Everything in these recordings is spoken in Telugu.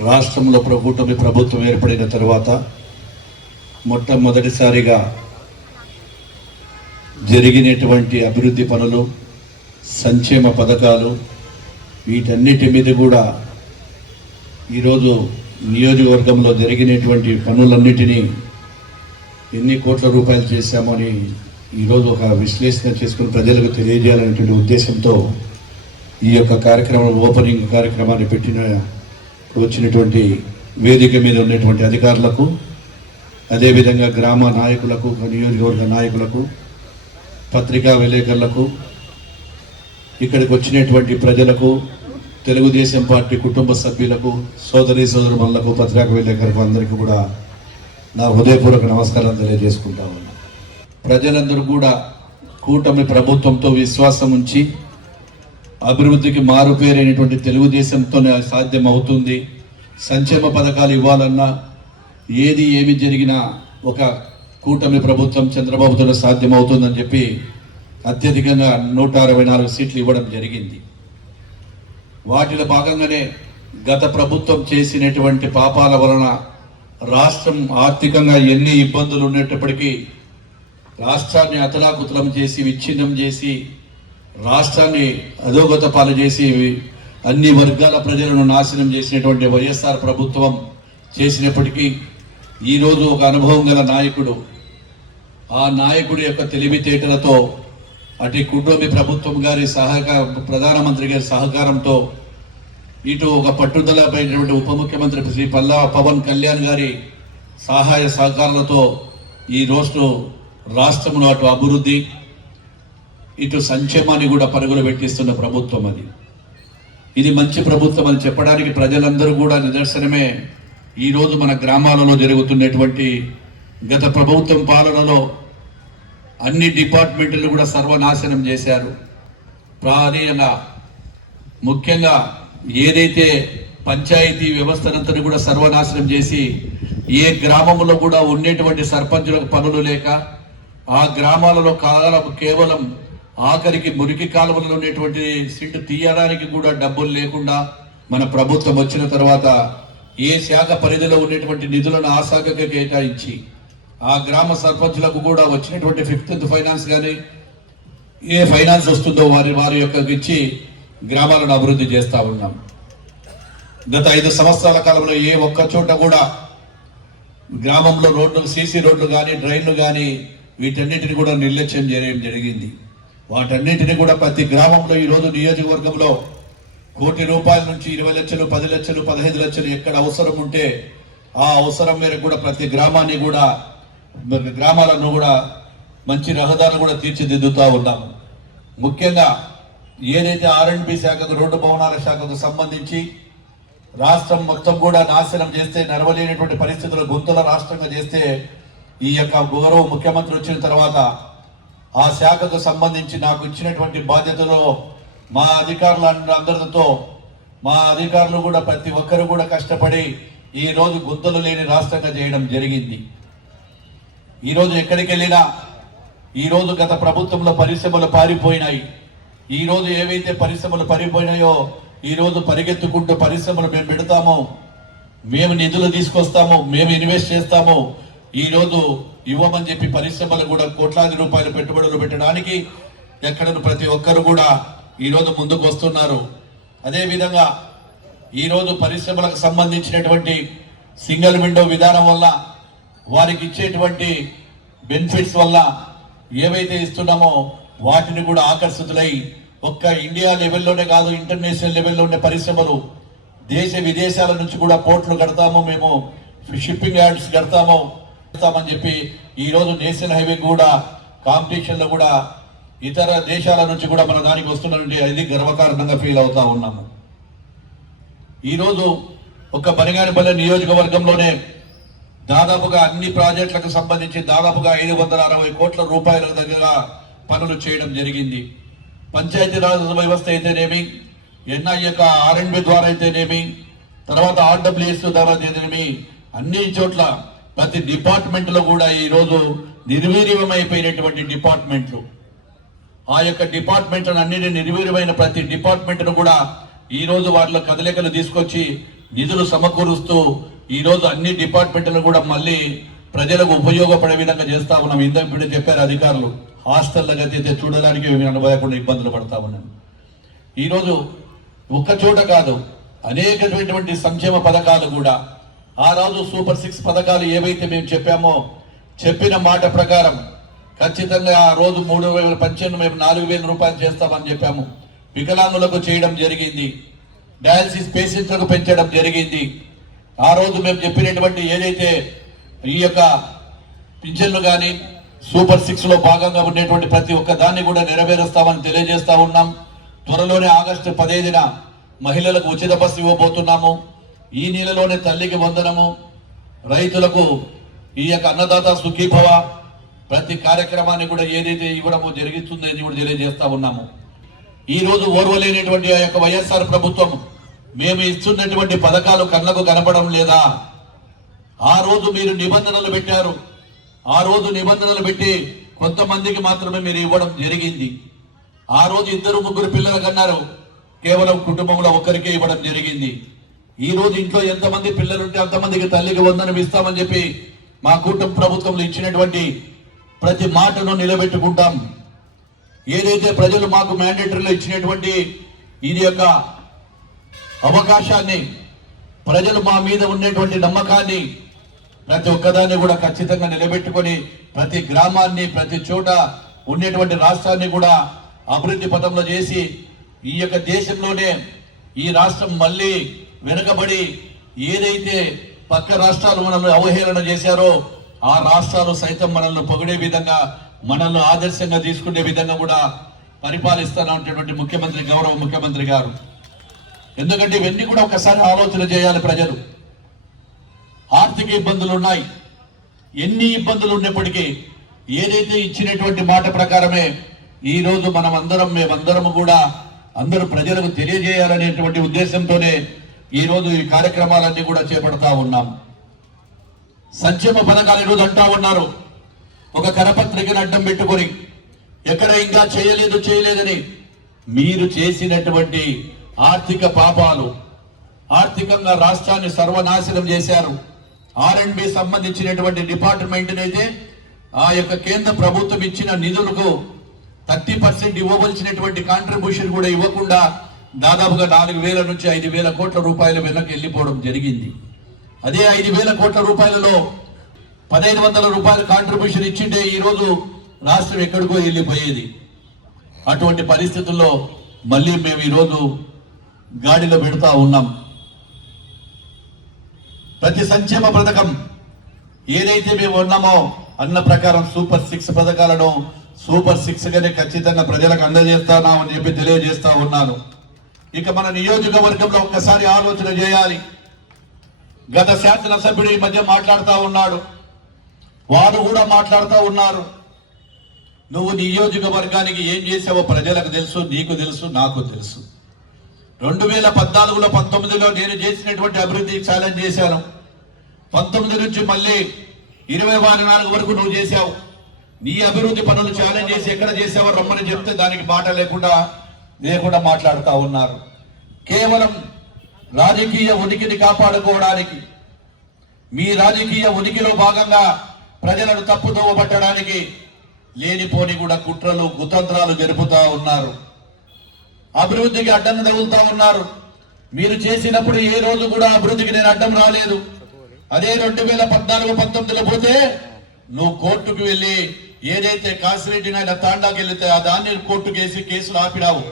రాష్ట్రంలో ప్రభుత్వం ప్రభుత్వం ఏర్పడిన తర్వాత మొట్టమొదటిసారిగా జరిగినటువంటి అభివృద్ధి పనులు సంక్షేమ పథకాలు వీటన్నిటి మీద కూడా ఈరోజు నియోజకవర్గంలో జరిగినటువంటి పనులన్నిటినీ ఎన్ని కోట్ల రూపాయలు చేశామని ఈరోజు ఒక విశ్లేషణ చేసుకుని ప్రజలకు తెలియజేయాలనేటువంటి ఉద్దేశంతో ఈ యొక్క కార్యక్రమం ఓపెనింగ్ కార్యక్రమాన్ని పెట్టిన వచ్చినటువంటి వేదిక మీద ఉన్నటువంటి అధికారులకు అదేవిధంగా గ్రామ నాయకులకు నియోజకవర్గ నాయకులకు పత్రికా విలేకరులకు ఇక్కడికి వచ్చినటువంటి ప్రజలకు తెలుగుదేశం పార్టీ కుటుంబ సభ్యులకు సోదరి సోదరులకు పత్రికా విలేకరులకు అందరికీ కూడా నా హృదయపూర్వక నమస్కారం తెలియజేసుకుంటా ఉన్నా. ప్రజలందరూ కూడా కూటమి ప్రభుత్వంతో విశ్వాసం ఉంచి అభివృద్ధికి మారుపేరైనటువంటి తెలుగుదేశంతోనే సాధ్యం అవుతుంది సంక్షేమ పథకాలు ఇవ్వాలన్నా ఏది ఏమి జరిగినా ఒక కూటమి ప్రభుత్వం చంద్రబాబుతో సాధ్యం అవుతుందని చెప్పి అత్యధికంగా నూట అరవై నాలుగు సీట్లు ఇవ్వడం జరిగింది. వాటిలో భాగంగానే గత ప్రభుత్వం చేసినటువంటి పాపాల వలన రాష్ట్రం ఆర్థికంగా ఎన్ని ఇబ్బందులు ఉన్నప్పటికీ రాష్ట్రాన్ని అతలాకుతలం చేసి విచ్ఛిన్నం చేసి రాష్ట్రాన్ని అధోగత పాలు చేసి అన్ని వర్గాల ప్రజలను నాశనం చేసినటువంటి వైఎస్ఆర్ ప్రభుత్వం చేసినప్పటికీ ఈరోజు ఒక అనుభవం గల నాయకుడు ఆ నాయకుడి యొక్క తెలివితేటలతో అటు కుటుంబి ప్రభుత్వం గారి సహకార ప్రధానమంత్రి గారి సహకారంతో ఇటు ఒక పట్టుదలపైనటువంటి ఉప ముఖ్యమంత్రి శ్రీ పల్లా పవన్ కళ్యాణ్ గారి సహాయ సహకారాలతో ఈ రోజు రాష్ట్రంలో అటు అభివృద్ధి ఇటు సంక్షేమాన్ని కూడా పరుగులు పెట్టిస్తున్న ప్రభుత్వం అది. ఇది మంచి ప్రభుత్వం అని చెప్పడానికి ప్రజలందరూ కూడా నిదర్శనమే. ఈరోజు మన గ్రామాలలో జరుగుతున్నటువంటి గత ప్రభుత్వం పాలనలో అన్ని డిపార్ట్మెంట్లు కూడా సర్వనాశనం చేశారు. ప్రాధీనంగా ముఖ్యంగా ఏదైతే పంచాయతీ వ్యవస్థనంతని కూడా సర్వనాశనం చేసి ఏ గ్రామంలో కూడా ఉండేటువంటి సర్పంచులకు పనులు లేక ఆ గ్రామాలలో కాలం కేవలం ఆఖరికి మురికి కాలువలలో ఉండేటువంటి సిట్ తీయడానికి కూడా డబ్బులు లేకుండా మన ప్రభుత్వం వచ్చిన తర్వాత ఏ శాఖ పరిధిలో ఉండేటువంటి నిధులను ఆ శాఖకు కేటాయించి ఆ గ్రామ సర్పంచులకు కూడా వచ్చినటువంటి ఫిఫ్త్ ఫైనాన్స్ కానీ ఏ ఫైనాన్స్ వస్తుందో వారి వారి యొక్క ఇచ్చి గ్రామాలను అభివృద్ధి చేస్తూ ఉన్నాం. గత ఐదు సంవత్సరాల కాలంలో ఏ ఒక్క చోట కూడా గ్రామంలో రోడ్లు సీసీ రోడ్లు కానీ డ్రైన్లు కానీ వీటన్నిటిని కూడా నిర్లక్ష్యం చేయడం జరిగింది. వాటన్నిటిని కూడా ప్రతి గ్రామంలో ఈరోజు నియోజకవర్గంలో కోటి రూపాయల నుంచి ఇరవై లక్షలు పది లక్షలు పదహైదు లక్షలు ఎక్కడ అవసరం ఉంటే ఆ అవసరం మేరకు కూడా ప్రతి గ్రామాన్ని కూడా గ్రామాలను కూడా మంచి రహదారులు కూడా తీర్చిదిద్దుతూ ఉన్నాము. ముఖ్యంగా ఏదైతే ఆర్ఎండ్బి శాఖకు రోడ్డు భవనాల శాఖకు సంబంధించి రాష్ట్రం మొత్తం కూడా నాశనం చేస్తే నడవలేనటువంటి పరిస్థితులు గుంతల రాష్ట్రంగా చేస్తే ఈ యొక్క గౌరవ ముఖ్యమంత్రి వచ్చిన తర్వాత ఆ శాఖకు సంబంధించి నాకు ఇచ్చినటువంటి బాధ్యతలో మా అధికారుల అందరితో మా అధికారులు కూడా ప్రతి ఒక్కరు కూడా కష్టపడి ఈ రోజు గుంతలు లేని రాష్ట్రంగా చేయడం జరిగింది. ఈరోజు ఎక్కడికి వెళ్ళినా ఈరోజు గత ప్రభుత్వంలో పరిశ్రమలు పారిపోయినాయి. ఈ రోజు ఏవైతే పరిశ్రమలు పారిపోయినాయో ఈరోజు పరిగెత్తుకుంటూ పరిశ్రమలు మేము పెడతామో మేము నిధులు తీసుకొస్తాము మేము ఇన్వెస్ట్ చేస్తాము ఈరోజు ఇవ్వమని చెప్పి పరిశ్రమలు కూడా కోట్లాది రూపాయల పెట్టుబడులు పెట్టడానికి ఎక్కడను ప్రతి ఒక్కరు కూడా ఈరోజు ముందుకు వస్తున్నారు. అదేవిధంగా ఈరోజు పరిశ్రమలకు సంబంధించినటువంటి సింగిల్ విండో విధానం వల్ల వారికి ఇచ్చేటువంటి బెనిఫిట్స్ వల్ల ఏవైతే ఇస్తున్నామో వాటిని కూడా ఆకర్షితులై ఒక్క ఇండియా లెవెల్లోనే కాదు ఇంటర్నేషనల్ లెవెల్లో ఉండే పరిశ్రమలు దేశ విదేశాల నుంచి కూడా పోర్ట్లు కడతాము మేము షిప్పింగ్ యార్డ్స్ కడతాము. చేస్తామని చెప్పి ఈ రోజు నేషనల్ హైవే కూడా కాంపిటీషన్లో కూడా ఇతర దేశాల నుంచి కూడా మన దానికి వస్తున్నటువంటి అది గర్వకారణంగా ఫీల్ అవుతా ఉన్నాము. ఈరోజు ఒక బనిగానిపల్లె నియోజకవర్గంలోనే దాదాపుగా అన్ని ప్రాజెక్టులకు సంబంధించి దాదాపుగా ఐదు వందల అరవై కోట్ల రూపాయల దగ్గర పనులు చేయడం జరిగింది. పంచాయతీరాజ్ వ్యవస్థ అయితేనేమి ఎన్ఐ యొక్క ఆర్ఎండ్బి ద్వారా అయితేనేమి తర్వాత ఆర్డబ్ల్యూఎస్ ద్వారా అయితేనేమి అన్ని చోట్ల ప్రతి డిపార్ట్మెంట్లో కూడా ఈరోజు నిర్వీర్యమైపోయినటువంటి డిపార్ట్మెంట్లు. ఆ యొక్క డిపార్ట్మెంట్ అన్నిటి నిర్వీర్యమైన ప్రతి డిపార్ట్మెంట్ను కూడా ఈరోజు వాటిలో కదలికలు తీసుకొచ్చి నిధులు సమకూరుస్తూ ఈ రోజు అన్ని డిపార్ట్మెంట్లను కూడా మళ్ళీ ప్రజలకు ఉపయోగపడే విధంగా చేస్తా ఉన్నాం. ఇందాక ఇప్పుడు చెప్పారు అధికారులు. హాస్టల్ అయితే చూడడానికి అనుభవకుండా ఇబ్బందులు పడతా ఉన్నాను ఈరోజు ఒక్క చోట కాదు అనేకమైనటువంటి సంక్షేమ పథకాలు కూడా ఆ రోజు సూపర్ సిక్స్ పథకాలు ఏవైతే మేము చెప్పామో చెప్పిన మాట ప్రకారం ఖచ్చితంగా ఆ రోజు మూడు వేల పంచాను మేము నాలుగు వేల రూపాయలు చేస్తామని చెప్పాము. వికలాంగులకు చేయడం జరిగింది. డయాలసిస్ పేషెంట్లకు పెంచడం జరిగింది. ఆ రోజు మేము చెప్పినటువంటి ఏదైతే ఈ యొక్క పింఛన్లు కానీ సూపర్ సిక్స్లో భాగంగా ఉండేటువంటి ప్రతి ఒక్క దాన్ని కూడా నెరవేరుస్తామని తెలియజేస్తా ఉన్నాం. త్వరలోనే ఆగస్టు పదహైదున మహిళలకు ఉచిత బస్సు ఇవ్వబోతున్నాము. ఈ నీళ్ళలోనే తల్లికి వందనము. రైతులకు ఈ యొక్క అన్నదాత సుఖీభవ. ప్రతి కార్యక్రమాన్ని కూడా ఏదైతే ఇవ్వడము జరుగుతుందో అని కూడా తెలియజేస్తా ఉన్నాము. ఈ రోజు ఓర్వలేనటువంటి ఆ యొక్క వైఎస్ఆర్ ప్రభుత్వం మేము ఇస్తున్నటువంటి పథకాలు కళ్ళకు కనపడం లేదా? ఆ రోజు మీరు నిబంధనలు పెట్టారు. ఆ రోజు నిబంధనలు పెట్టి కొంతమందికి మాత్రమే మీరు ఇవ్వడం జరిగింది. ఆ రోజు ఇద్దరు ముగ్గురు పిల్లలకు కన్నారు కేవలం కుటుంబంలో ఒక్కరికే ఇవ్వడం జరిగింది. ఈ రోజు ఇంట్లో ఎంతమంది పిల్లలుంటే అంతమందికి తల్లికి వందనం ఇస్తామని చెప్పి మా కుటుంబ ప్రభుత్వంలో ఇచ్చినటువంటి ప్రతి మాటను నిలబెట్టుకుంటాం. ఏదైతే ప్రజలు మాకు మ్యాండేటరీలో ఇచ్చినటువంటి ఇది యొక్క అవకాశాన్ని ప్రజలు మా మీద ఉండేటువంటి నమ్మకాన్ని ప్రతి ఒక్కదాన్ని కూడా ఖచ్చితంగా నిలబెట్టుకొని ప్రతి గ్రామాన్ని ప్రతి చోట ఉండేటువంటి రాష్ట్రాన్ని కూడా అభివృద్ధి పథంలో చేసి ఈ యొక్క దేశంలోనే ఈ రాష్ట్రం మళ్ళీ వెనుకబడి ఏదైతే పక్క రాష్ట్రాలు మనల్ని అవహేళన చేశారో ఆ రాష్ట్రాలు సైతం మనల్ని పొగిడే విధంగా మనల్ని ఆదర్శంగా తీసుకునే విధంగా కూడా పరిపాలిస్తున్నటువంటి ముఖ్యమంత్రి గౌరవ ముఖ్యమంత్రి గారు. ఎందుకంటే ఇవన్నీ కూడా ఒకసారి ఆలోచన చేయాలి ప్రజలు. ఆర్థిక ఇబ్బందులు ఉన్నాయి. ఎన్ని ఇబ్బందులు ఉన్నప్పటికీ ఏదైతే ఇచ్చినటువంటి మాట ప్రకారమే ఈరోజు మనం అందరం మేమందరము కూడా అందరూ ప్రజలకు తెలియజేయాలనేటువంటి ఉద్దేశంతోనే ఈ రోజు ఈ కార్యక్రమాలన్నీ కూడా చేపడతా ఉన్నాం. సంక్షేమ పథకాలు ఈరోజు అంటా ఉన్నారు. ఒక కరపత్రికను అడ్డం పెట్టుకొని ఎక్కడ ఇంకా చేయలేదు చేయలేదని మీరు చేసినటువంటి ఆర్థిక పాపాలు ఆర్థికంగా రాష్ట్రాన్ని సర్వనాశనం చేశారు. ఆర్ అండ్ బి సంబంధించినటువంటి డిపార్ట్మెంట్ అయితే ఆ యొక్క కేంద్ర ప్రభుత్వం ఇచ్చిన నిధులకు థర్టీ పర్సెంట్ ఇవ్వవలసినటువంటి కాంట్రిబ్యూషన్ కూడా ఇవ్వకుండా దాదాపుగా నాలుగు వేల నుంచి ఐదు వేల కోట్ల రూపాయల వెనక్కి వెళ్ళిపోవడం జరిగింది. అదే ఐదు వేల కోట్ల రూపాయలలో పదహైదు వందల రూపాయల కాంట్రిబ్యూషన్ ఇచ్చిండే ఈ రోజు రాష్ట్రం ఎక్కడికో వెళ్ళిపోయేది. అటువంటి పరిస్థితుల్లో మళ్ళీ మేము ఈరోజు గాడిలో పెడతా ఉన్నాం. ప్రతి సంక్షేమ పథకం ఏదైతే మేము ఉన్నామో అన్న ప్రకారం సూపర్ సిక్స్ పథకాలను సూపర్ సిక్స్ గానే ఖచ్చితంగా ప్రజలకు అందజేస్తానామని చెప్పి తెలియజేస్తా ఉన్నాను. ఇక మన నియోజకవర్గంలో ఒక్కసారి ఆలోచన చేయాలి. గత శాసనసభ్యుడు ఈ మధ్య మాట్లాడుతూ ఉన్నాడు. వారు కూడా మాట్లాడుతూ ఉన్నారు. నువ్వు నియోజకవర్గానికి ఏం చేసావో ప్రజలకు తెలుసు నీకు తెలుసు నాకు తెలుసు. రెండు వేల పద్నాలుగులో పంతొమ్మిదిలో నేను చేసినటువంటి అభివృద్ధి ఛాలెంజ్ చేశాను. పంతొమ్మిది నుంచి మళ్ళీ ఇరవై వారి నాలుగు వరకు నువ్వు చేశావు. నీ అభివృద్ధి పనులు ఛాలెంజ్ చేసి ఎక్కడ చేసావో రమ్మని చెప్తే దానికి మాట లేకుండా లేకుండా మాట్లాడుతూ ఉన్నారు. కేవలం రాజకీయ ఉనికిని కాపాడుకోవడానికి మీ రాజకీయ ఉనికిలో భాగంగా ప్రజలను తప్పుదోవ పట్టడానికి లేనిపోని కూడా కుట్రలు కుతంత్రాలు జరుపుతా ఉన్నారు. అభివృద్ధికి అడ్డం తగులుతా ఉన్నారు. మీరు చేసినప్పుడు ఏ రోజు కూడా అభివృద్ధికి నేను అడ్డం రాలేదు. అదే రెండు వేల పద్నాలుగు పంతొమ్మిదిలో పోతే నువ్వు కోర్టుకు వెళ్ళి ఏదైతే కాసిరెడ్డి నాయన తాండాకి వెళితే ఆ దాన్ని కోర్టుకేసి కేసులు ఆపిడావు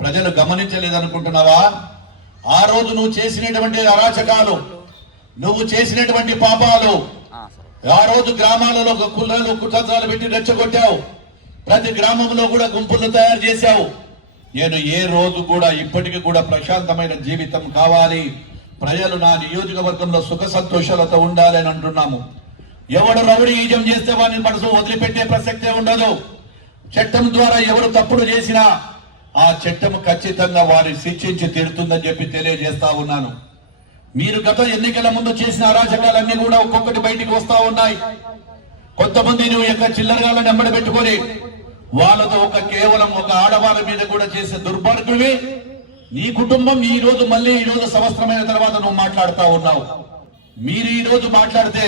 ప్రజలు గమనించలేదనుకుంటున్నావా? ఆ రోజు నువ్వు చేసినటువంటి అరాచకాలు నువ్వు చేసినటువంటి పాపాలు ఆ రోజు గ్రామాలలో ఒక కుర్రలు కుట్రలు పెట్టి రెచ్చగొట్టావు. ప్రతి గ్రామంలో కూడా గుంపులు తయారు చేశావు. నేను ఏ రోజు కూడా ఇప్పటికీ కూడా ప్రశాంతమైన జీవితం కావాలి. ప్రజలు నా నియోజకవర్గంలో సుఖ సంతోషాలతో ఉండాలి అని అంటున్నాము. ఎవడు రౌడీ ఈజం చేస్తే వారిని మనసు వదిలిపెట్టే ప్రసక్తే ఉండదు. చట్టం ద్వారా ఎవరు తప్పుడు చేసినా ఆ చట్టం ఖచ్చితంగా వారిని శిక్షించి తిడుతుందని చెప్పి తెలియజేస్తా ఉన్నాను. మీరు గత ఎన్నికల ముందు చేసిన అరాచకాలన్నీ కూడా ఒక్కొక్కటి బయటికి వస్తా ఉన్నాయి. కొంతమంది నువ్వు యొక్క చిల్లరగాలను నెమ్మడి పెట్టుకొని వాళ్ళతో ఒక కేవలం ఒక ఆడవాళ్ళ మీద కూడా చేసే దుర్మార్గుడివి. నీ కుటుంబం ఈ రోజు మళ్ళీ ఈ రోజు సంవత్సరమైన తర్వాత నువ్వు మాట్లాడుతా ఉన్నావు. మీరు ఈ రోజు మాట్లాడితే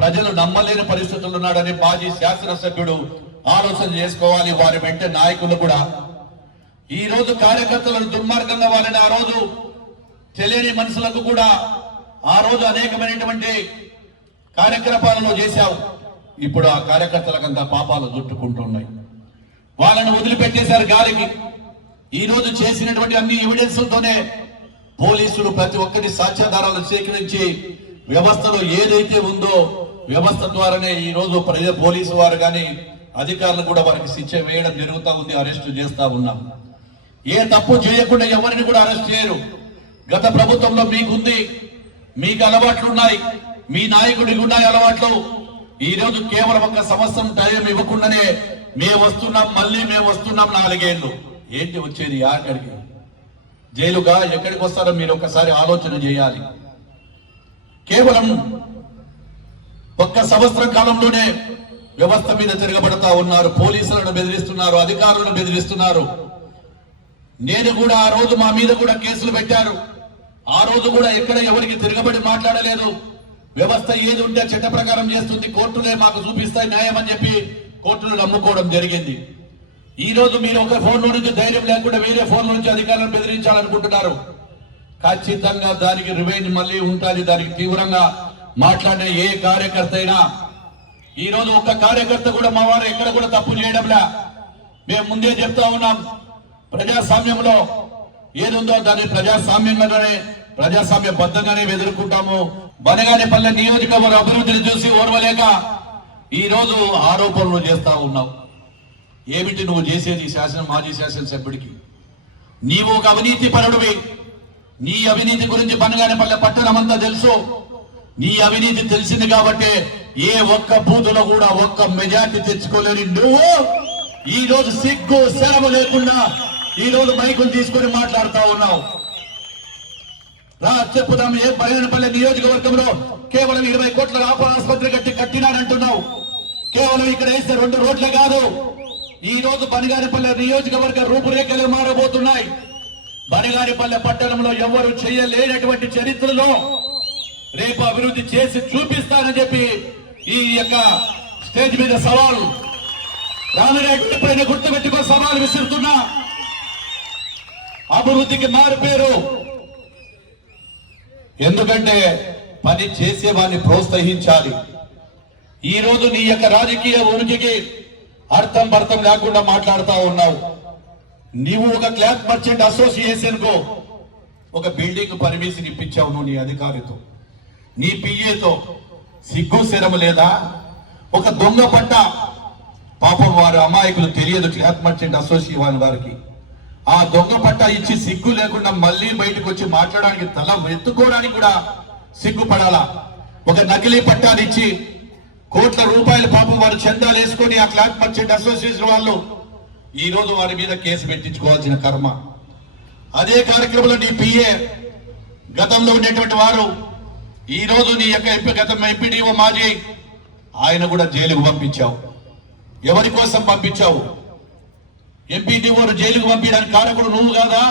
ప్రజలు నమ్మలేని పరిస్థితులు ఉన్నాడని మాజీ శాసనసభ్యుడు ఆలోచన చేసుకోవాలి. వారి వెంట నాయకులు కూడా ఈ రోజు కార్యకర్తలను దుర్మార్గంగా వాళ్ళని ఆ రోజు తెలియని మనుషులకు కూడా ఆ రోజు అనేకమైనటువంటి కార్యకలాపాలను చేశావు. ఇప్పుడు ఆ కార్యకర్తలకంతా పాపాలు చుట్టుకుంటున్నాయి వాళ్ళని వదిలిపెట్టేశారు గాలికి. ఈ రోజు చేసినటువంటి అన్ని ఎవిడెన్స్లతోనే పోలీసులు ప్రతి ఒక్కటి సాక్ష్యాధారాలు సేకరించి వ్యవస్థలో ఏదైతే ఉందో వ్యవస్థ ద్వారానే ఈ రోజు ప్రజ పోలీసు వారు కానీ అధికారులు కూడా వారికి శిక్ష వేయడం జరుగుతూ ఉంది అరెస్టు చేస్తా ఉన్నాం. ఏ తప్పు చేయకుండా ఎవరిని కూడా అరెస్ట్ చేయరు. గత ప్రభుత్వంలో మీకుంది మీకు అలవాట్లు ఉన్నాయి మీ నాయకుడికి ఉన్నాయి అలవాట్లు. ఈ రోజు కేవలం ఒక సంవత్సరం టైం ఇవ్వకుండానే మేము వస్తున్నాం మళ్ళీ మేము వస్తున్నాం నాలుగేళ్ళు ఏంటి వచ్చేది అక్కడికి జైలుగా ఎక్కడికి వస్తారో మీరు ఒకసారి ఆలోచన చేయాలి. కేవలం ఒక్క సంవత్సరం కాలంలోనే వ్యవస్థ మీద తిరగబడతా ఉన్నారు పోలీసులను బెదిరిస్తున్నారు అధికారులను బెదిరిస్తున్నారు. నేను కూడా ఆ రోజు మా మీద కూడా కేసులు పెట్టారు. ఆ రోజు కూడా ఎక్కడ ఎవరికి తిరగబడి మాట్లాడలేదు. వ్యవస్థ ఏది ఉంటే చట్ట ప్రకారం చేస్తుంది కోర్టులే మాకు చూపిస్తాయి న్యాయం అని చెప్పి కోర్టులు నమ్ముకోవడం జరిగింది. ఈ రోజు మీరు ఒక ఫోన్ నుంచి ధైర్యం లేకుండా వేరే ఫోన్ నుంచి అధికారులను బెదిరించాలనుకుంటున్నారు. ఖచ్చితంగా దానికి రివెంజ్ మళ్ళీ ఉంటుంది దానికి తీవ్రంగా మాట్లాడిన ఏ కార్యకర్త అయినా. ఈ రోజు ఒక్క కార్యకర్త కూడా మా వారు ఎక్కడ కూడా తప్పు చేయడంలా. మేము ముందే చెప్తా ఉన్నాం ప్రజాస్వామ్యంలో ఏదుందో దాన్ని ప్రజాస్వామ్యంగానే ప్రజాస్వామ్య బద్ధంగానే ఎదుర్కొంటాము. బనగానేపల్లె నియోజకవర్గ అభివృద్ధిని చూసి ఓర్వలేక ఈ రోజు ఆరోపణలు చేస్తా ఉన్నావు. ఏమిటి నువ్వు చేసేది శాసన మాజీ శాసనసభ్యుడికి? నీవు ఒక అవినీతి పరుడివి. నీ అవినీతి గురించి బనగానేపల్లె పట్టణం అంతా తెలుసు. నీ అవినీతి తెలిసింది కాబట్టి ఏ ఒక్క బూతులో కూడా ఒక్క మెజార్టీ తెచ్చుకోలేని నువ్వు. ఈ రోజు సిగ్గు శరము లేకుండా ఈ రోజు మైకులు తీసుకొని మాట్లాడుతా ఉన్నావు. రా చెప్పుదాం ఏ బయలుపల్లి నియోజకవర్గంలో కేవలం ఇరవై కోట్ల ఆపణ ఆసుపత్రి కట్టి కట్టినాడంటున్నావు? కేవలం ఇక్కడ వేస్తే రెండు రోడ్లే కాదు. ఈ రోజు బనిగారిపల్లె నియోజకవర్గ రూపురేఖలు మారబోతున్నాయి. బనిగారిపల్లె పట్టణంలో ఎవరు చేయలేనటువంటి చరిత్రలో రేపు అభివృద్ధి చేసి చూపిస్తానని చెప్పి ఈ యొక్క స్టేజ్ మీద సవాలు. రామిరెడ్డి పైన గుర్తుపెట్టుకో సవాలు విసురుతున్నా. అభివృద్ధికి మారిపోయారు. పేరు ఎందుకంటే పని చేసేవాడిని ప్రోత్సహించాలి. ఈ రోజు నీ యొక్క రాజకీయ ఉనికికి అర్థం పర్థం లేకుండా మాట్లాడుతూ ఉన్నావు. నీవు ఒక క్లాత్ మర్చెంట్ అసోసియేషన్కు ఒక బిల్డింగ్ పర్మిషన్ ఇప్పించావు నువ్వు నీ అధికారితో. నీ పిఏతో. సిగ్గు శరం లేదా? ఒక దొంగ పట్ట. పాపం వారు అమాయకులు తెలియదు క్లాత్ మర్చెంట్ అసోసియేషన్ వారికి. ఆ దొంగ పట్ట ఇచ్చి సిగ్గు లేకుండా మళ్ళీ బయటకు వచ్చి మాట్లాడడానికి తల ఎత్తుకోవడానికి కూడా సిగ్గుపడాలా? ఒక నకిలీ పట్టాలు ఇచ్చి కోట్ల రూపాయలు పాపం వారు చందాలు వేసుకొని ఆ క్లాత్ మర్చెంట్ అసోసియేషన్ వాళ్ళు ఈ రోజు వారి మీద కేసు పెట్టించుకోవాల్సిన కర్మ. అదే కార్యక్రమంలో నీ పిఏ గతంలో ఉండేటువంటి వారు ఈ రోజు నీ యొక్క ఎంపీ గతం ఎంపీడీఓ మాజీ ఆయన కూడా జైలుకు పంపించావు. ఎవరి కోసం పంపించావు? ఎంపీడీఓను జైలుకు పంపించడానికి కారకుడు నువ్వు కాదా?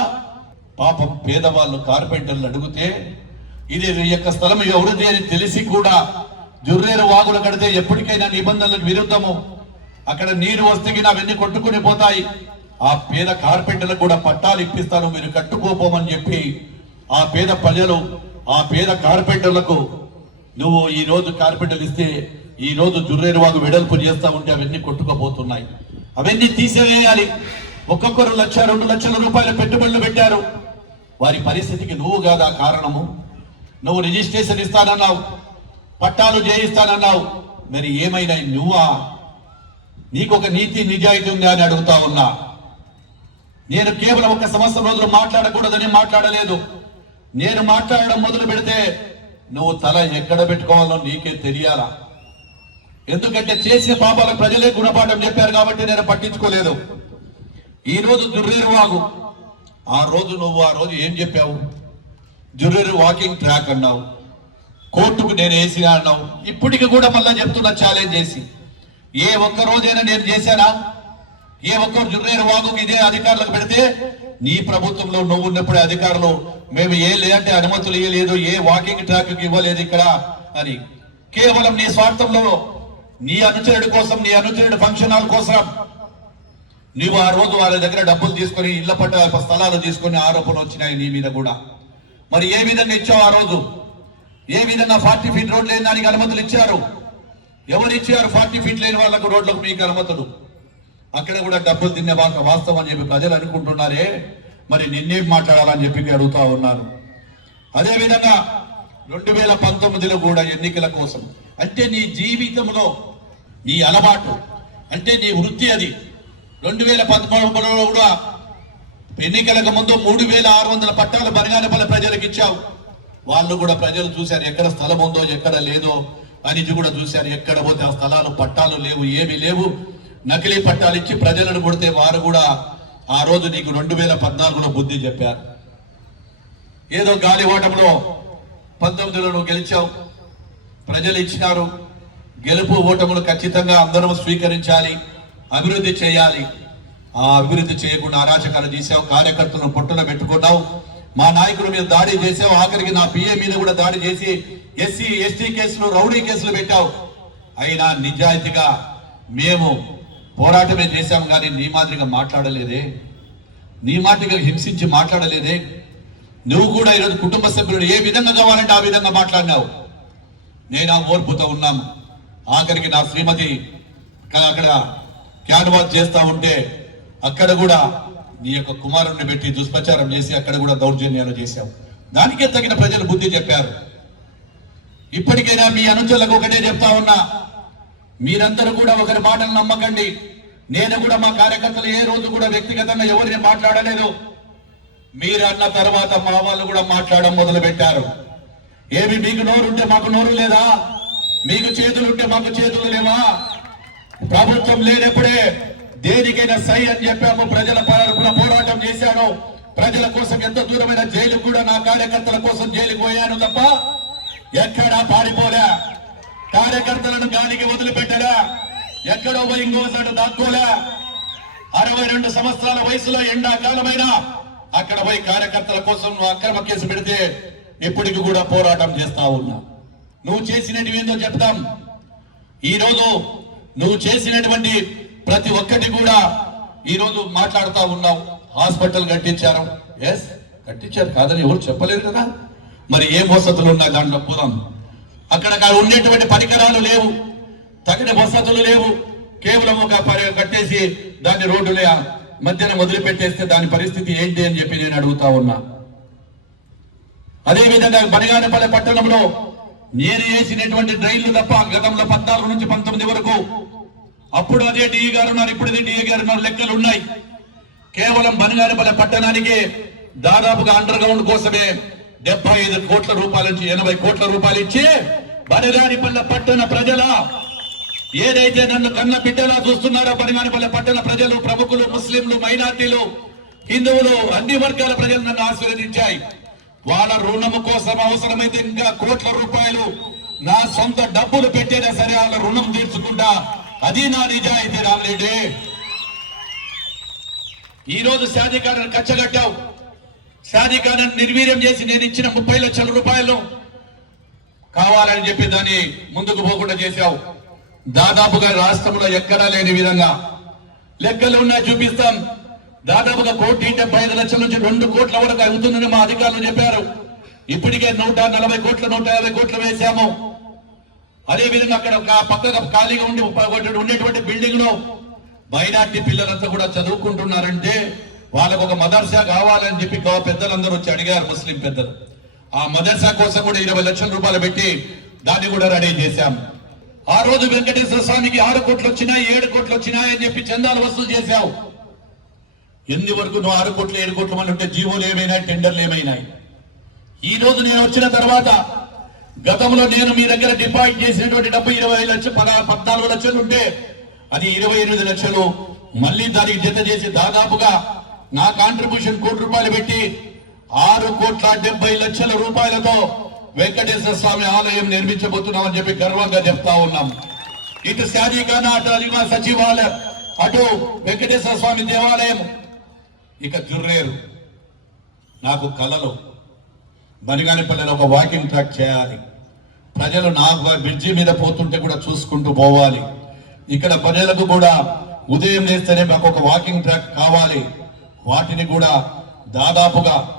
పాపం పేదవాళ్ళు కార్పెంటర్లు అడిగితే ఇది నీ యొక్క స్థలం ఎవరిది అని తెలిసి కూడా జుర్రేరు వాగులు కడితే ఎప్పటికైనా నిబంధనలకు విరుద్ధము. అక్కడ నీరు వస్తే అవన్నీ కొట్టుకుని పోతాయి. ఆ పేద కార్పెంటర్లకు కూడా పట్టాలు ఇప్పిస్తాను మీరు కట్టుకోపోమని చెప్పి ఆ పేద ప్రజలు ఆ పేద కార్పెంటర్లకు నువ్వు ఈ రోజు కార్పెంటర్లు ఇస్తే ఈ రోజు జుర్రేరు వాగు వెడల్పు చేస్తా ఉంటే అవన్నీ కొట్టుకోపోతున్నాయి. అవన్నీ తీసివేయాలి. ఒక్కొక్కరు లక్ష రెండు లక్షల రూపాయల పెట్టుబడులు పెట్టారు. వారి పరిస్థితికి నువ్వు కాదా కారణము. నువ్వు రిజిస్ట్రేషన్ ఇస్తానన్నావు. పట్టాలు చేయిస్తానన్నావు. మరి ఏమైనా నువ్వా? నీకు ఒక నీతి నిజాయితీ ఉందా అని అడుగుతా ఉన్నా. నేను కేవలం ఒక సంవత్సరం రోజులు మాట్లాడకూడదని మాట్లాడలేదు. నేను మాట్లాడడం మొదలు పెడితే నువ్వు తల ఎక్కడ పెట్టుకోవాలో నీకే తెలియాలా? ఎందుకంటే చేసిన పాపాల ప్రజలే గుణపాఠం చెప్పారు కాబట్టి నేను పట్టించుకోలేదు. ఈ రోజు దుర్రేరు వాగు. ఆ రోజు నువ్వు ఆ రోజు ఏం చెప్పావు? జుర్రేరు వాకింగ్ ట్రాక్ అన్నావు. కోర్టుకు నేను వేసి అన్నావు. ఇప్పటికి కూడా మళ్ళీ చెప్తున్నా ఛాలెంజ్ చేసి. ఏ ఒక్క రోజైనా నేను చేశానా? ఏ ఒక్కరు జుర్రేరు వాగుకి ఇదే అధికారులకు పెడితే నీ ప్రభుత్వంలో నువ్వు ఉన్నప్పుడే అధికారులు మేము ఏ లేదంటే అనుమతులు ఇవ్వలేదు ఏ వాకింగ్ ట్రాక్ ఇవ్వలేదు ఇక్కడ అని. కేవలం నీ స్వార్థంలో నీ అనుచరుడి కోసం నీ అనుచరుడి ఫంక్షన్ హాల్ కోసం. నీవు ఆ రోజు వాళ్ళ దగ్గర డబ్బులు తీసుకొని ఇళ్ళ పట్ట స్థలాలు తీసుకొని ఆరోపణలు వచ్చినాయి నీ మీద కూడా. మరి ఏ విధంగా ఇచ్చావు ఆ రోజు? ఏ విధంగా ఫార్టీ ఫీట్ రోడ్ లేని దానికి అనుమతులు ఇచ్చారు? ఎవరు ఇచ్చారు ఫార్టీ ఫీట్ లేని వాళ్ళకు రోడ్లకు మీకు అనుమతులు? అక్కడ కూడా డబ్బులు తినే వాళ్ళ వాస్తవం అని చెప్పి ప్రజలు అనుకుంటున్నారే. మరి నిన్నేం మాట్లాడాలని చెప్పి అడుగుతా ఉన్నాను. అదేవిధంగా రెండు వేల పంతొమ్మిదిలో కూడా ఎన్నికల కోసం అంటే నీ జీవితంలో నీ అలవాటు అంటే నీ వృత్తి అది. రెండు వేల పదమూడులో కూడా ఎన్నికలకు ముందు మూడు వేల ఆరు వందల పట్టాలు బనగానపల్లి ప్రజలకు ఇచ్చావు. వాళ్ళు కూడా ప్రజలు చూశారు ఎక్కడ స్థలం ఉందో ఎక్కడ లేదో. అని కూడా చూశారు ఎక్కడ పోతే ఆ స్థలాలు పట్టాలు లేవు ఏమీ లేవు. నకిలీ పట్టాలు ఇచ్చి ప్రజలను కొడితే వారు కూడా ఆ రోజు నీకు రెండు వేల పద్నాలుగులో బుద్ధి చెప్పారు. ఏదో గాలి ఓటంలో పంతొమ్మిదిలో నువ్వు గెలిచావు. ప్రజలు ఇచ్చినారు. గెలుపు ఓటములు ఖచ్చితంగా అందరం స్వీకరించాలి అభివృద్ధి చేయాలి. ఆ అభివృద్ధి చేయకుండా అరాచకాలు చేసావు కార్యకర్తలను పొట్టున పెట్టుకున్నావు. మా నాయకుల మీద దాడి చేసావు ఆఖరికి నా పిఏ మీద కూడా దాడి చేసి ఎస్సీ ఎస్టీ కేసులు రౌడీ కేసులు పెట్టావు. అయినా నిజాయితీగా మేము పోరాటమే చేశాం కానీ నీ మాదిరిగా మాట్లాడలేదే. నీ మాటగా హింసించి మాట్లాడలేదే. నువ్వు కూడా ఈరోజు కుటుంబ సభ్యులు ఏ విధంగా కావాలంటే ఆ విధంగా మాట్లాడినావు. నేను ఆ ఓర్పుతో ఉన్నాము ఆఖరికి నా శ్రీమతి అక్కడ క్యాన్వాస్ చేస్తూ ఉంటే అక్కడ కూడా నీ యొక్క కుమారుణ్ణి పెట్టి దుష్ప్రచారం చేసి అక్కడ కూడా దౌర్జన్యాలు చేశావు. దానికే తగిన ప్రజలు బుద్ధి చెప్పారు. ఇప్పటికైనా మీ అనుచరులకు ఒకటే చెప్తా ఉన్నా మీరందరూ కూడా ఒకరి మాటలు నమ్మకండి. నేను కూడా మా కార్యకర్తలు ఏ రోజు కూడా వ్యక్తిగతంగా ఎవరిని మాట్లాడలేదు. మీరు అన్న తర్వాత మా వాళ్ళు కూడా మాట్లాడడం మొదలు పెట్టారు ఏమి మీకు నోరుంటే మాకు నోరు లేదా? మీకు చేతులుంటే మాకు చేతులు లేవా? ప్రభుత్వం లేనప్పుడే దేనికైనా సై అని చెప్పాము. ప్రజల పరపున పోరాటం చేశాను. ప్రజల కోసం ఎంత దూరమైన జైలు కూడా నా కార్యకర్తల కోసం జైలు పోయాను తప్ప ఎక్కడా పారిపోలే. కార్యకర్తలను గాలికి వదిలిపెట్టడా ఎక్కడో పోయి ఇంకోసారి దాక్కోలే. అరవై రెండు సంవత్సరాల వయసులో ఎండాకాలమైనా అక్కడ పోయి కార్యకర్తల కోసం అక్రమ కేసు పెడితే ఇప్పటికి కూడా పోరాటం చేస్తా ఉన్నా. నువ్వు చేసినవి ఏందో చెప్తాం ఈరోజు నువ్వు చేసినటువంటి ప్రతి ఒక్కటి కూడా ఈరోజు మాట్లాడుతూ ఉన్నావు. హాస్పిటల్ కట్టించారు. ఎస్ కట్టించారు కాదని ఎవరు చెప్పలేరు కదా. మరి ఏం వసతులు ఉన్నాయి దాంట్లో? పోదాం. అక్కడ ఉండేటువంటి పరికరాలు లేవు. తగిన వసతులు లేవు. కేవలం ఒక కట్టేసి దాన్ని రోడ్డులే మధ్యన వదిలిపెట్టేస్తే దాని పరిస్థితి ఏంటి అని చెప్పి నేను అడుగుతా ఉన్నా. అదే విధంగా బనగానపల్లె పట్టణంలో నేను వేసినటువంటి డ్రైన్లు తప్ప గతంలో పద్నాలుగు నుంచి పంతొమ్మిది వరకు అప్పుడు అదే డిఈ గారు ఉన్నారు ఇప్పుడు డిఈ గారు ఉన్నారు లెక్కలు ఉన్నాయి. కేవలం బనగానపల్లె పట్టణానికి దాదాపుగా అండర్ గ్రౌండ్ కోసమే డెబ్బై ఐదు కోట్ల రూపాయల నుంచి ఎనభై కోట్ల రూపాయలు ఇచ్చి బనగానిపల్లె పట్టణ ప్రజల ఏదైతే నన్ను కన్న బిడ్డలా చూస్తున్నారో బనగానిపల్లె పట్టణ ప్రజలు ప్రముఖులు ముస్లింలు మైనార్టీలు హిందువులు అన్ని వర్గాల ప్రజలు నన్ను ఆశీర్వదించాయి. వాళ్ళ రుణము కోసం అవసరమైతే ఇంకా కోట్ల రూపాయలు నా సొంత డబ్బులు పెట్టేదా సరే వాళ్ళ రుణం తీర్చుకుంటా? అది నా నిజాయితీ రామరెడ్డి. ఈ రోజు షాదీఖానాన్ని కచ్చగట్టావు. షాదీఖానాన్ని నిర్వీర్యం చేసి నేను ఇచ్చిన ముప్పై లక్షల రూపాయలు కావాలని చెప్పి దాన్ని ముందుకు పోకుండా చేశావు. దాదాపుగా రాష్ట్రంలో ఎక్కడా లేని విధంగా లెక్కలు ఉన్నా చూపిస్తాం. దాదాపుగా కోటి డెబ్బై ఐదు లక్షల నుంచి రెండు కోట్ల వరకు అవుతుందని మా అధికారులు చెప్పారు. ఇప్పటికే నూట నలభై కోట్ల నూట యాభై కోట్లు వేశాము. అదే విధంగా అక్కడ ఒక పక్కన ఖాళీగా ఉండి ఉండేటువంటి బిల్డింగ్లో మైనార్టీ పిల్లలంతా కూడా చదువుకుంటున్నారంటే వాళ్ళకు ఒక మదర్సా కావాలని చెప్పి పెద్దలందరూ వచ్చి అడిగారు ముస్లిం పెద్దలు. ఆ మదర్సా కోసం కూడా ఇరవై లక్షల రూపాయలు పెట్టి దాన్ని కూడా రెడీ చేశాం ఆ రోజు వెంకటేశ్వర స్వామికి ఆరు కోట్లు వచ్చినాయి ఏడు కోట్లు వచ్చినాయి అని చెప్పి చందాలు వసూలు చేశావు. ఎన్ని వరకు నువ్వు ఆరు కోట్లు ఏడు కోట్ల మంది ఉంటే జీవోలు ఏమైనా టెండర్లు ఏమైనాయి? ఈ రోజు నేను వచ్చిన తర్వాత గతంలో నేను మీ దగ్గర డిపాజిట్ చేసినటువంటి డబ్బు ఇరవై లక్షలు పద- పద్నాలుగు లక్షలు ఉంటే అది ఇరవై ఎనిమిది లక్షలు. మళ్ళీ దానికి జత చేసి దాదాపుగా నా కాంట్రిబ్యూషన్ కోటి రూపాయలు పెట్టి ఆరు కోట్ల డెబ్బై లక్షల రూపాయలతో వెంకటేశ్వర స్వామి ఆలయం నిర్మించబోతున్నామని చెప్పి గర్వంగా చెప్తా ఉన్నాం. ఇటు శారీఖానా అటు సచివాలయం అటు వెంకటేశ్వర స్వామి దేవాలయం ఇక జుర్రేరు. నాకు కలలు. బనిగానిపల్లిలో ఒక వాకింగ్ ట్రాక్ చేయాలి. ప్రజలు నాకు బ్రిడ్జి మీద పోతుంటే కూడా చూసుకుంటూ పోవాలి. ఇక్కడ ప్రజలకు కూడా ఉదయం లేస్తేనే మాకు ఒక వాకింగ్ ట్రాక్ కావాలి. వాటిని కూడా దాదాపుగా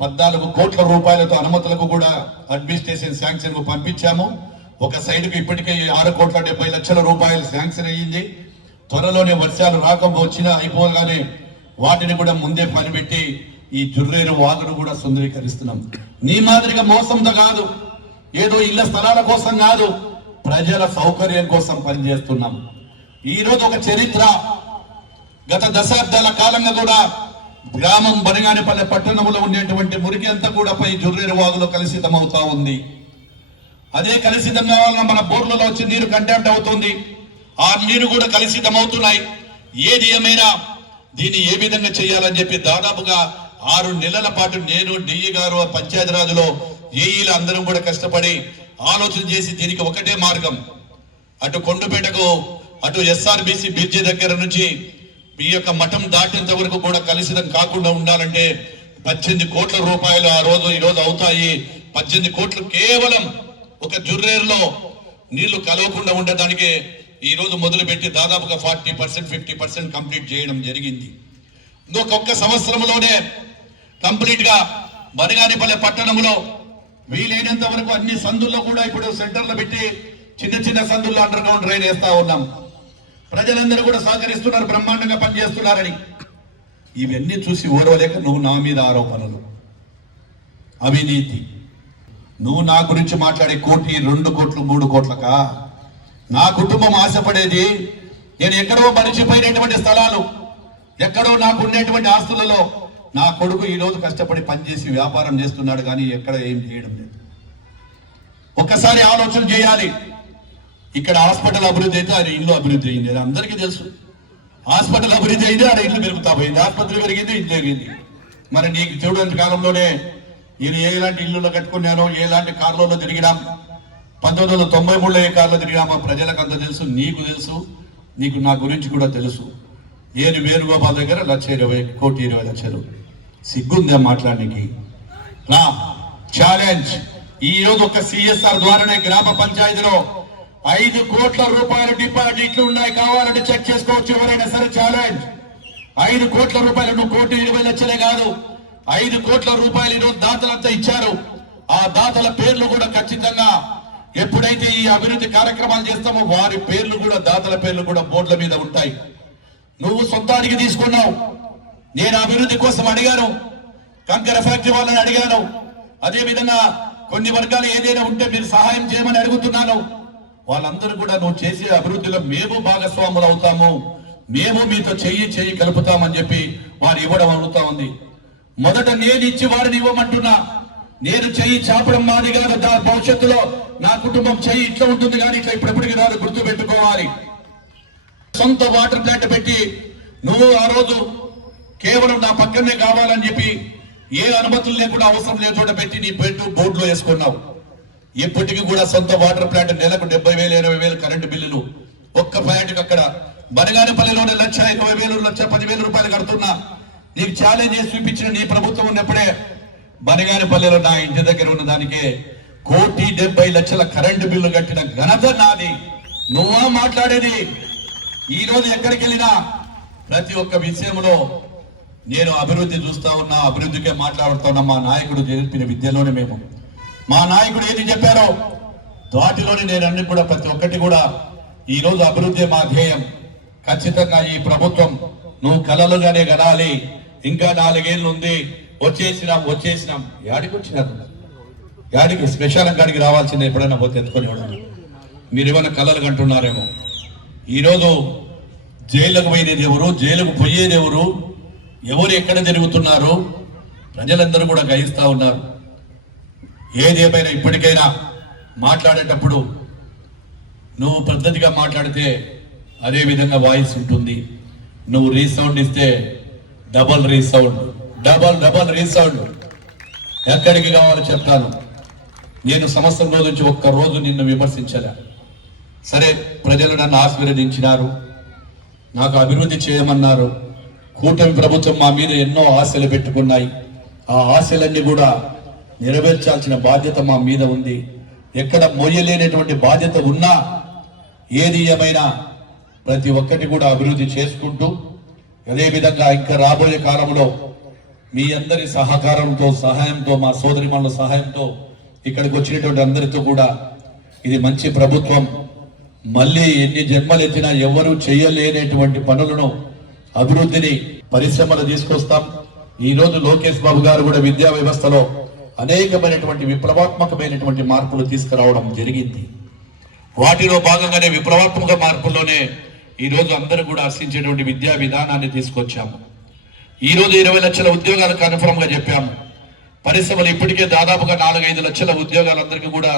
పద్నాలుగు కోట్ల రూపాయలతో అనుమతులకు కూడా అడ్మినిస్ట్రేషన్ శాంక్షన్కు పంపించాము. ఒక సైడ్కు ఇప్పటికే ఆరు కోట్ల డెబ్బై లక్షల రూపాయలు శాంక్షన్ అయ్యింది. త్వరలోనే వర్షాలు రాక వచ్చినా అయిపోగానే వాటిని కూడా ముందే పనిపెట్టి ఈ జుర్రేరు వాగును కూడా సుందరీకరిస్తున్నాం. నీ మాదిరిగా మోసంతో కాదు ఏదో ఇళ్ళ స్థలాల కోసం కాదు ప్రజల సౌకర్యం కోసం పనిచేస్తున్నాం. ఈరోజు ఒక చరిత్ర. గత దశాబ్దాల కాలంగా కూడా గ్రామం బనగానిపల్లె పట్టణంలో ఉండేటువంటి మురికి అంతా కూడా పై జుర్రేరు వాగులో కలుషితమవుతా ఉంది. అదే కలుషితం వలన మన బోర్లలో వచ్చి నీరు కంటాక్ట్ అవుతుంది. ఆ నీరు కూడా కలుషితం అవుతున్నాయి ఏది ఏమైనా దీన్ని ఏ విధంగా చేయాలని చెప్పి దాదాపుగా ఆరు నెలల పాటు నేను డిఈ గారు పంచాయతీరాజులో ఏఈలు అందరం కూడా కష్టపడి ఆలోచన చేసి దీనికి ఒకటే మార్గం. అటు కొండపేటకు అటు ఎస్ఆర్బిసి బ్రిడ్జి దగ్గర నుంచి మీ యొక్క మఠం దాటేంత వరకు కూడా కలుషితం కాకుండా ఉండాలంటే పద్దెనిమిది కోట్ల రూపాయలు ఆ రోజు ఈ రోజు అవుతాయి. పద్దెనిమిది కోట్లు కేవలం ఒక జుర్రేరులో నీళ్ళు కలవకుండా ఉండడానికి ఈ రోజు మొదలుపెట్టి దాదాపుగా forty percent fifty percent complete చేయడం జరిగింది. ఇంకొక సంవత్సరంలోనే కంప్లీట్గా బనగానిపల్లె పట్టణంలో వీలైనంత వరకు అన్ని సందుల్లో కూడా ఇప్పుడు సెంటర్లు పెట్టి చిన్న చిన్న సందుల్లో అండర్ గ్రౌండ్ డ్రైన్ వేస్తా ఉన్నాం. ప్రజలందరూ కూడా సహకరిస్తున్నారు బ్రహ్మాండంగా పనిచేస్తున్నారని. ఇవన్నీ చూసి ఓడవలేక నువ్వు నా మీద ఆరోపణలు. అవినీతి. నువ్వు నా గురించి మాట్లాడే కోటి రెండు కోట్లు మూడు కోట్లకా? నా కుటుంబం ఆశపడేది నేను ఎక్కడో మరిచిపోయినటువంటి స్థలాలు ఎక్కడో నాకు ఉండేటువంటి ఆస్తులలో నా కొడుకు ఈ రోజు కష్టపడి పనిచేసి వ్యాపారం చేస్తున్నాడు కానీ ఎక్కడ ఏం చేయడం లేదు. ఒక్కసారి ఆలోచన చేయాలి. ఇక్కడ హాస్పిటల్ అభివృద్ధి అయితే ఆయన ఇల్లు అభివృద్ధి అయింది అది అందరికీ తెలుసు. హాస్పిటల్ అభివృద్ధి అయింది ఆడ ఇల్లు పెరుగుతా పోయింది ఆసుపత్రి పెరిగింది ఇల్లు పెరిగింది. మరి నీకు చూడంత కాలంలోనే నేను ఎలాంటి ఇల్లులో కట్టుకున్నానో ఎలాంటి కార్లలో తిరిగినాం పంతొమ్మిది వందల తొంభై మూడులో ఏ కార్లో తిరిగినామో ప్రజలకు అంత తెలుసు? నీకు తెలుసు. నీకు నా గురించి కూడా తెలుసు. నేను వేణుగోపాల్ దగ్గర? లక్ష ఇరవై కోటి ఇరవై లక్షలు. సిగ్గుందా మాట్లాడడానికి రా ఛాలెంజ్. ఈ రోజు ఒక సిఎస్ఆర్ ద్వారానే గ్రామ పంచాయతీలో ఐదు కోట్ల రూపాయల డిపాజిట్లు ఉన్నాయి. కావాలంటే చెక్ చేసుకోవచ్చు ఎవరైనా సరే ఛాలెంజ్. ఐదు కోట్ల రూపాయలు నువ్వు కోటి ఇరవై లక్షలే కాదు. ఐదు కోట్ల రూపాయలు ఈరోజు దాతలంతా ఇచ్చారు. ఆ దాతల పేర్లు కూడా ఖచ్చితంగా ఎప్పుడైతే ఈ అభివృద్ధి కార్యక్రమాలు చేస్తామో వారి పేర్లు కూడా దాతల పేర్లు కూడా బోర్డుల మీద ఉంటాయి. నువ్వు సొంతానికి తీసుకున్నావు. నేను అభివృద్ధి కోసం అడిగాను. కంకర ఫ్యాక్టరీ వాళ్ళని అడిగాను. అదే విధంగా కొన్ని వర్గాలు ఏదైనా ఉంటే మీరు సహాయం చేయమని అడుగుతున్నాను. వాళ్ళందరూ కూడా నువ్వు చేసే అభివృద్ధిలో మేము భాగస్వాములు అవుతాము. మేము మీతో చెయ్యి చెయ్యి కలుపుతామని చెప్పి వారు ఇవ్వడం అవుతా ఉంది. మొదట నేను ఇచ్చి వారిని ఇవ్వమంటున్నా. నేను చెయ్యి చాపడం మాది కాదు దా భవిష్యత్తులో నా కుటుంబం చెయ్యి ఇట్లా ఉంటుంది కానీ ఇట్లా ఇప్పుడెప్పటికీ రాదు గుర్తు పెట్టుకోవాలి సొంత వాటర్ ప్లాంట్ పెట్టి నువ్వు ఆ రోజు కేవలం నా పక్కనే కావాలని చెప్పి ఏ అనుమతులు లేకుండా అవసరం లేని చోట పెట్టి నీ పెట్టు బోర్డులో వేసుకున్నావు. ఇప్పటికీ కూడా సొంత వాటర్ ప్లాంట్ నెలకు డెబ్బై వేలు ఇరవై వేలు కరెంటు బిల్లులు ఒక్క ప్లాంట్కి అక్కడ బనగానపల్లిలోనే లక్ష ఇరవై వేలు లక్ష పదివేల రూపాయలు కడుతున్నా. నీకు ఛాలెంజ్ చేసి చూపించిన నీ ప్రభుత్వం ఉన్నప్పుడే బనగానపల్లిలో నా ఇంటి దగ్గర ఉన్న దానికే కోటి డెబ్బై లక్షల కరెంటు బిల్లు కట్టిన ఘనత నాది. నువ్వా మాట్లాడేది? ఈ రోజు ఎక్కడికి వెళ్ళినా ప్రతి ఒక్క విషయంలో నేను అభివృద్ధి చూస్తా ఉన్నా అభివృద్ధికే మాట్లాడుతున్నా మా నాయకుడు నేర్పిన విద్యలోనే మేము. మా నాయకుడు ఏది చెప్పారో వాటిలోనే నేను అన్ని కూడా ప్రతి ఒక్కటి కూడా ఈ రోజు అభివృద్ధి మా ధ్యేయం. ఖచ్చితంగా ఈ ప్రభుత్వం నువ్వు కలలుగానే గడాలి. ఇంకా నాలుగేళ్ళు ఉంది. వచ్చేసినాం వచ్చేసినాం. యాడికి వచ్చినారు? యాడికి? శ్మశానం కాడికి రావాల్సిందే ఎప్పుడైనా పోతే ఎత్తుకొని ఇవ్వడం మీరు ఏమైనా కలలు కంటున్నారేమో? ఈరోజు జైలుకు పోయేది ఎవరు జైలుకు పోయేది ఎవరు ఎవరు ఎక్కడ జరుగుతున్నారు ప్రజలందరూ కూడా గ్రహిస్తూ ఉన్నారు. ఏదేమైనా ఇప్పటికైనా మాట్లాడేటప్పుడు నువ్వు పద్ధతిగా మాట్లాడితే అదే విధంగా వాయిస్ ఉంటుంది. నువ్వు రీసౌండ్ ఇస్తే double resound. Double double resound ఎక్కడికి కావాలో చెప్తాను. నేను సంవత్సరం రోజు నుంచి ఒక్క రోజు నిన్ను విమర్శించలే. సరే ప్రజలు నన్ను ఆశీర్వదించినారు. నాకు అభివృద్ధి చేయమన్నారు. కూటమి ప్రభుత్వం మా మీద ఎన్నో ఆశలు పెట్టుకున్నాయి. ఆ ఆశలన్నీ కూడా నెరవేర్చాల్సిన బాధ్యత మా మీద ఉంది. ఎక్కడ మోయలేనటువంటి బాధ్యత ఉన్నా ఏది ఏమైనా ప్రతి ఒక్కటి కూడా అభివృద్ధి చేసుకుంటూ అదేవిధంగా ఇంకా రాబోయే కాలంలో మీ అందరి సహకారంతో సహాయంతో మా సోదరిమణుల సహాయంతో ఇక్కడికి వచ్చినటువంటి అందరితో కూడా ఇది మంచి ప్రభుత్వం. మళ్ళీ ఎన్ని జన్మలు ఎత్తినా ఎవరు చేయలేనటువంటి పనులను అభివృద్ధిని పరిశ్రమలు తీసుకొస్తాం. ఈరోజు లోకేష్ బాబు గారు కూడా విద్యా వ్యవస్థలో అనేకమైనటువంటి విప్లవాత్మకమైనటువంటి మార్పులు తీసుకురావడం జరిగింది. వాటిలో భాగంగానే విప్లవాత్మక మార్పుల్లోనే ఈ రోజు అందరూ కూడా ఆశించేటువంటి విద్యా విధానాన్ని తీసుకొచ్చాము. ఈ రోజు ఇరవై లక్షల ఉద్యోగాలు కన్ఫర్మ్గా చెప్పాము పరిశ్రమలు ఇప్పటికే దాదాపుగా నాలుగైదు లక్షల ఉద్యోగాలు అందరికీ కూడా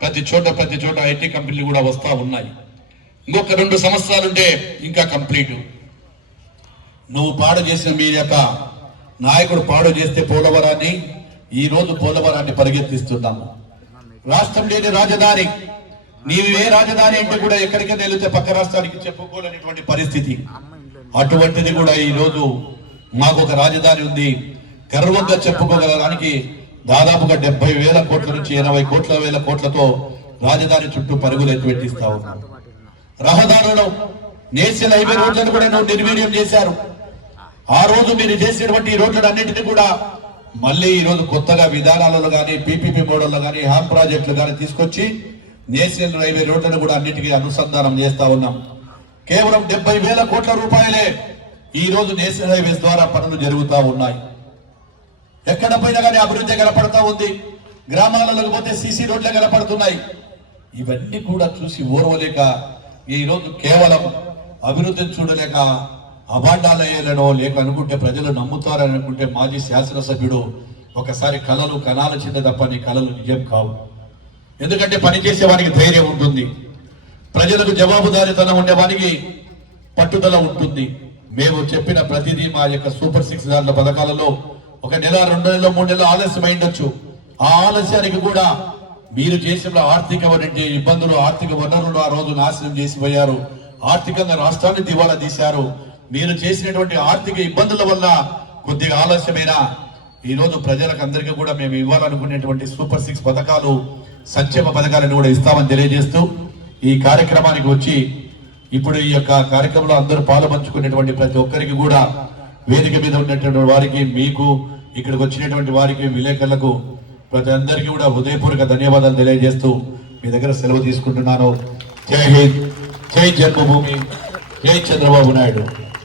ప్రతి చోట ప్రతి చోట ఐటీ కంపెనీలు కూడా వస్తూ ఉన్నాయి. ఇంకొక రెండు సంవత్సరాలుంటే ఇంకా కంప్లీట్. నువ్వు పాడు చేసిన మీ యొక్క నాయకుడు పాడు చేస్తే పోలవరాన్ని ఈ రోజు పోలవరాన్ని పరిగెత్తిస్తున్నాము. రాష్ట్రం లేని రాజధాని. నీవు ఏ రాజధాని అంటే కూడా ఎక్కడికైనా వెళితే పక్క రాష్ట్రానికి చెప్పుకోలేనటువంటి పరిస్థితి. అటువంటిది కూడా ఈ రోజు మాకు ఒక రాజధాని ఉంది. గర్వంగా చెప్పుకోగలడానికి దాదాపుగా డెబ్బై వేల కోట్ల నుంచి ఎనభై కోట్ల వేల కోట్లతో రాజధాని చుట్టూ పరుగులు ఎత్తిపెట్టిస్తా ఉన్నాం రహదారులు నేషనల్ హైవే రోడ్లను కూడా నిర్వీర్యం చేశారు. ఆ రోజు మీరు చేసినటువంటి ఈ రోడ్లను అన్నింటినీ కూడా మళ్ళీ ఈ రోజు కొత్తగా విధానాలలో కానీ పీపీపీ మోడల్లో కానీ హామ్ ప్రాజెక్టులు కానీ తీసుకొచ్చి నేషనల్ రైల్వే రోడ్లను కూడా అన్నిటికీ అనుసంధానం చేస్తా ఉన్నాం. కేవలం డెబ్బై వేల కోట్ల రూపాయలే ఈ రోజు నేషనల్ హైవేస్ ద్వారా పనులు జరుగుతూ ఉన్నాయి. ఎక్కడ పోయినా కానీ అభివృద్ధి కనపడతా ఉంది. గ్రామాలలోకి పోతే సీసీ రోడ్లే కనపడుతున్నాయి. ఇవన్నీ కూడా చూసి ఓర్వలేక ఈ రోజు కేవలం అభివృద్ధిని చూడలేక అభాండాలు లేక అనుకుంటే ప్రజలు నమ్ముతారని అనుకుంటే మాజీ శాసనసభ్యుడు ఒకసారి కళలు కణాలు చిన్న తప్ప నీ కళలు నిజం కావు. ఎందుకంటే పనిచేసే వారికి ధైర్యం ఉంటుంది. ప్రజలకు జవాబుదారీతనం ఉండేవానికి పట్టుదల ఉంటుంది. మేము చెప్పిన ప్రతిదీ మా యొక్క సూపర్ సిక్స్ దాంట్లో పథకాలలో ఒక నెల రెండు నెలలు మూడు నెలలు ఆలస్యం అయిండొచ్చు ఆ ఆలస్యానికి కూడా మీరు చేసిన ఆర్థిక ఇబ్బందులు ఆర్థిక వనరులు ఆ రోజు నాశనం చేసిపోయారు. ఆర్థికంగా రాష్ట్రాన్ని దివాలా తీశారు. మీరు చేసినటువంటి ఆర్థిక ఇబ్బందుల వల్ల కొద్దిగా ఆలస్యమైన ఈ రోజు ప్రజలకు అందరికీ కూడా మేము ఇవ్వాలనుకునేటువంటి సూపర్ సిక్స్ పథకాలు సంక్షేమ పథకాలను కూడా ఇస్తామని తెలియజేస్తూ ఈ కార్యక్రమానికి వచ్చి ఇప్పుడు ఈ యొక్క కార్యక్రమంలో అందరూ పాలుపంచుకునేటువంటి ప్రతి ఒక్కరికి కూడా వేదిక మీద ఉన్నటువంటి వారికి మీకు ఇక్కడికి వచ్చినటువంటి వారికి విలేకరులకు ప్రతి అందరికీ కూడా హృదయపూర్వక ధన్యవాదాలు తెలియజేస్తూ మీ దగ్గర సెలవు తీసుకుంటున్నాను. జై హింద్. జై జన్మభూమి. జై చంద్రబాబు నాయుడు.